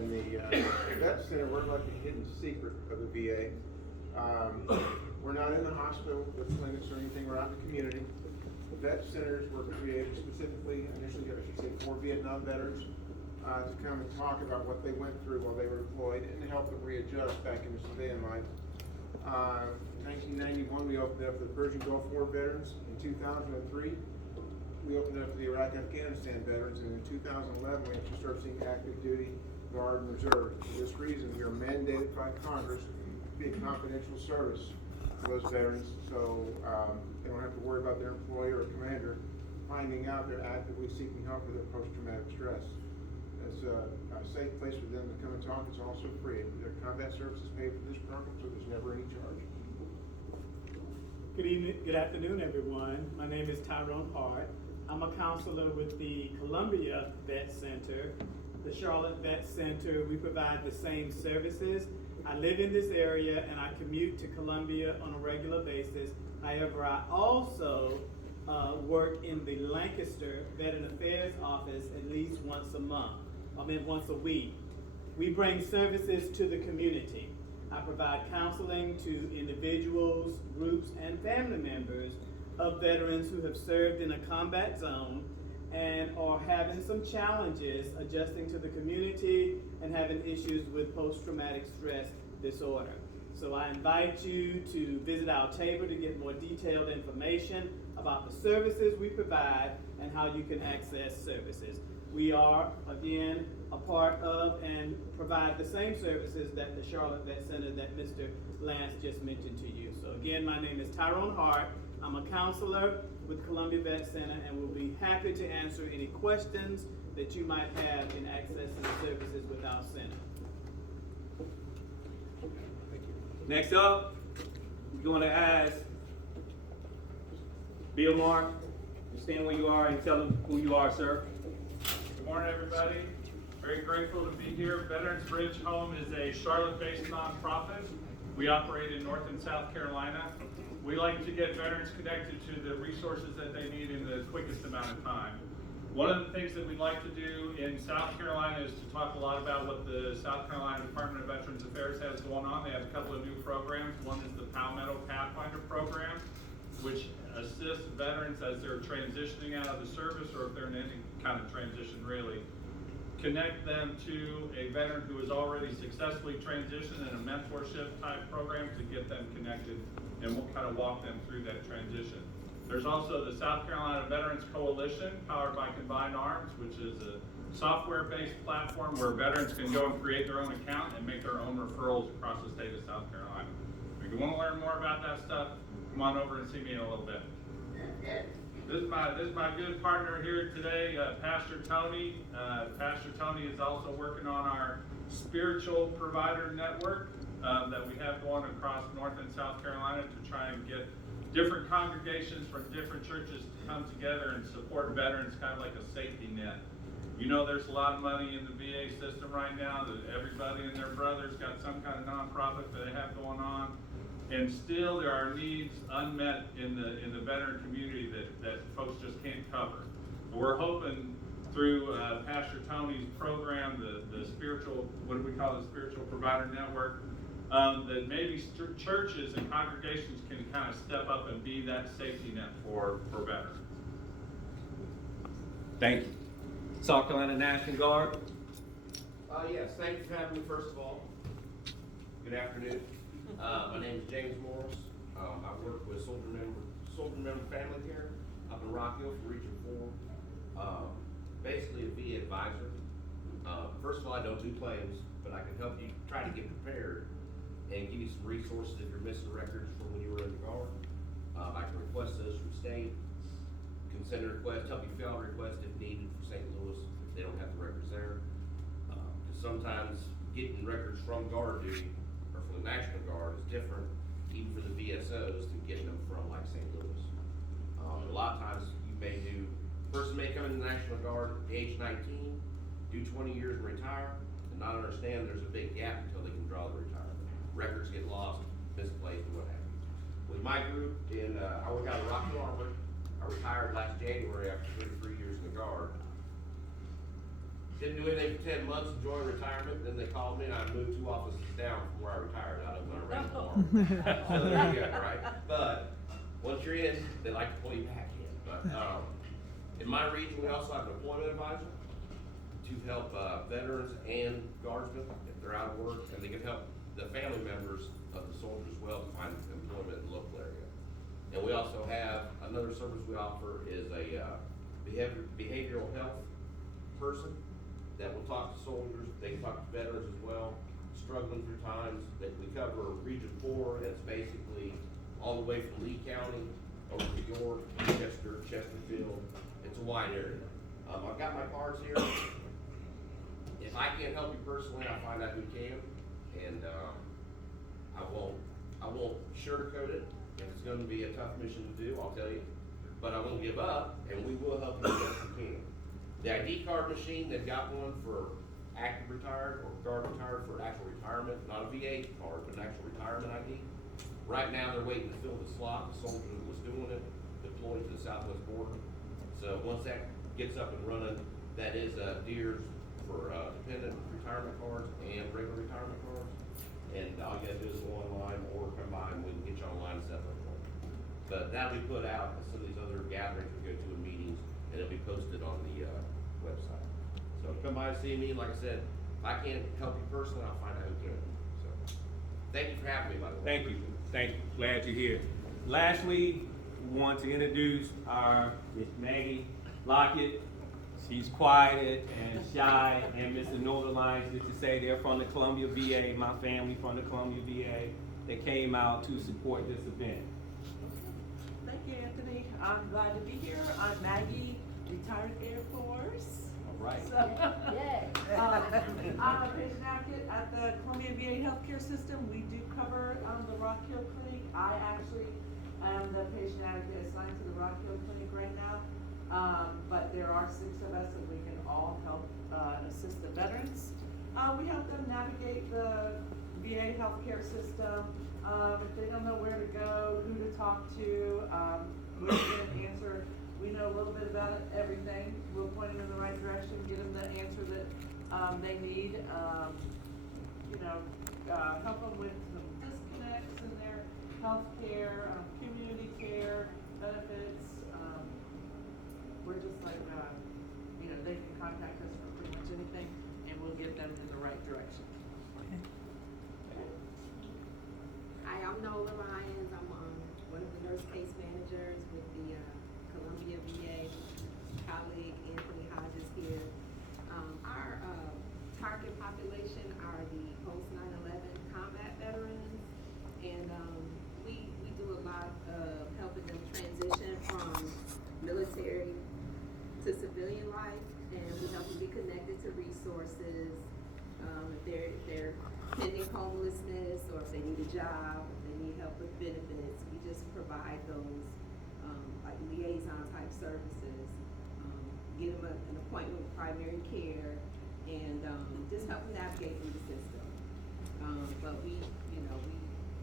And the vet center, we're like the hidden secret of the VA. We're not in the hospital with clinics or anything, we're out in the community. Vet centers were created specifically, initially, I should say, for Vietnam veterans to come and talk about what they went through while they were deployed and to help them readjust back into civilian life. In 1991, we opened up for the Persian Gulf War veterans. In 2003, we opened up for the Iraq-Afghanistan veterans, and in 2011, we actually started seeing active duty, Guard, and Reserve. For this reason, we are mandated by Congress to be a confidential service for those veterans, so they don't have to worry about their employer or commander finding out they're actively seeking help for their post-traumatic stress. It's a safe place for them to come and talk. It's also free. Their combat services pay for this program, so there's never any charge. Good evening, good afternoon, everyone. My name is Tyrone Hart. I'm a counselor with the Columbia Vet Center, the Charlotte Vet Center. We provide the same services. I live in this area and I commute to Columbia on a regular basis. However, I also work in the Lancaster Veteran Affairs office at least once a month. Once a week. We bring services to the community. I provide counseling to individuals, groups, and family members of veterans who have served in a combat zone and are having some challenges adjusting to the community and having issues with post-traumatic stress disorder. So I invite you to visit our table to get more detailed information about the services we provide and how you can access services. We are, again, a part of and provide the same services that the Charlotte Vet Center that Mr. Lance just mentioned to you. So again, my name is Tyrone Hart. I'm a counselor with Columbia Vet Center and will be happy to answer any questions that you might have in accessing the services with our center. Next up, we're going to ask Bill Mark to stand where you are and tell them who you are, sir. Good morning, everybody. Very grateful to be here. Veterans Bridge Home is a Charlotte-based nonprofit. We operate in North and South Carolina. We like to get veterans connected to the resources that they need in the quickest amount of time. One of the things that we'd like to do in South Carolina is to talk a lot about what the South Carolina Department of Veterans Affairs has going on. They have a couple of new programs. One is the Palmetto Pathfinder program, which assists veterans as they're transitioning out of the service, or if they're in any kind of transition really. Connect them to a veteran who has already successfully transitioned in a mentorship type program to get them connected, and we'll kind of walk them through that transition. There's also the South Carolina Veterans Coalition, powered by Combined Arms, which is a software-based platform where veterans can go and create their own account and make their own referrals across the state of South Carolina. If you want to learn more about that stuff, come on over and see me in a little bit. This is my good partner here today, Pastor Tony. Pastor Tony is also working on our spiritual provider network that we have going across North and South Carolina to try and get different congregations from different churches to come together and support veterans, kind of like a safety net. You know, there's a lot of money in the VA system right now that everybody and their brother's got some kind of nonprofit that they have going on. And still there are needs unmet in the veteran community that folks just can't cover. We're hoping through Pastor Tony's program, the spiritual, what do we call it, spiritual provider network, that maybe churches and congregations can kind of step up and be that safety net for veterans. Thank you. South Carolina National Guard. Yes, thank you for having me, first of all. Good afternoon. My name is James Morris. I work with Soldier Member Family Care up in Rock Hill for Region 4. Basically a VA advisor. First of all, I don't do claims, but I can help you try to get prepared and give you some resources if you're missing records from when you were in the Guard. I can request those from state, can send a request, help you fill out a request if needed for St. Louis if they don't have the records there. Because sometimes getting records from Guard duty or from the National Guard is different, even for the VSOs, than getting them from like St. Louis. A lot of times you may do, person may come in the National Guard at age 19, do 20 years and retire, and not understand there's a big gap until they can draw the retirement. Records get lost, misplaced, and what have you. With my group, I work out of Rock Hill Armory. I retired last January after 33 years in the Guard. didn't do anything for 10 months, enjoying retirement, then they called me and I moved 2 offices down from where I retired out of my rental farm. So there you go, right? But once you're in, they like to pull you back in. But in my region, we also have an employment advisor to help veterans and guardsmen if they're out of work, and they can help the family members of the soldiers as well to find employment in the local area. And we also have another service we offer is a behavioral health person that will talk to soldiers. They can talk to veterans as well, struggling through times. That we cover Region 4, and it's basically all the way from Lee County over to York, Chester, Chesterfield. It's a wide area. I've got my cards here. If I can't help you personally, I'll find out who can, and I won't sugarcoat it. If it's going to be a tough mission to do, I'll tell you, but I won't give up, and we will help you as best we can. The ID card machine, they've got one for active retired or guard retired for actual retirement, not a VA card, but an actual retirement ID. Right now, they're waiting to fill the slot. The soldier who was doing it deployed to the southwest border. So once that gets up and running, that is DEERS for dependent retirement cards and regular retirement cards. And all you gotta do is go online or come by and we can get you online and set up an appointment. But that'll be put out at some of these other gatherings we go to in meetings, and it'll be posted on the website. So come by and see me. Like I said, if I can't help you personally, I'll find out who can. So thank you for having me, by the way. Thank you. Thank you. Glad you're here. Lastly, we want to introduce our Miss Maggie Lockett. She's quiet and shy, and Mr. Norderline, just to say they're from the Columbia VA, my family from the Columbia VA. They came out to support this event. Thank you, Anthony. I'm glad to be here. I'm Maggie, retired Air Force. All right. So, I'm a patient advocate at the Columbia VA Healthcare System. We do cover the Rock Hill Clinic. I actually am the patient advocate assigned to the Rock Hill Clinic right now. But there are 6 of us and we can all help assist the veterans. We help them navigate the VA healthcare system. If they don't know where to go, who to talk to, we can answer. We know a little bit about everything. We'll point them in the right direction, get them the answer that they need. Help them with some disconnects in their healthcare, community care, benefits. We're just like, they can contact us for pretty much anything, and we'll get them in the right direction. Hi, I'm Nola Ryans. I'm one of the nurse case managers with the Columbia VA. Colleague Anthony Hodges here. Our target population are the post 9/11 combat veterans, and we do a lot of helping them transition from military to civilian life, and we help them be connected to resources. If they're pending homelessness, or if they need a job, if they need help with benefits, we just provide those like liaison type services. Give them an appointment with primary care, and just help them navigate through the system. But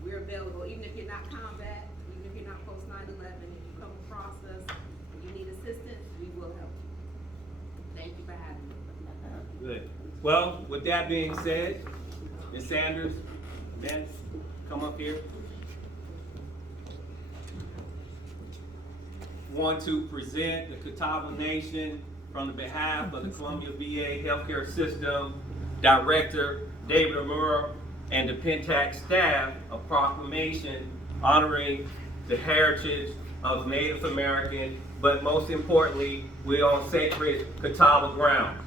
we're available, even if you're not combat, even if you're not post 9/11, if you come across us and you need assistance, we will help you. Thank you for having me. Good. Well, with that being said, Ms. Sanders, Vince, come up here. Want to present the Catawba Nation from the behalf of the Columbia VA Healthcare System Director David Amura and the Pentax staff a proclamation honoring the heritage of Native American, but most importantly, we're on sacred Catawba ground.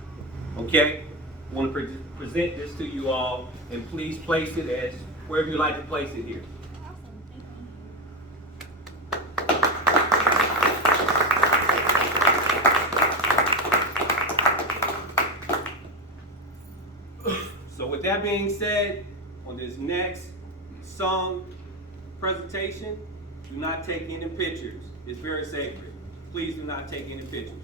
Okay? I want to present this to you all, and please place it as wherever you like to place it here. So with that being said, on this next song presentation, do not take any pictures. It's very sacred. Please do not take any pictures.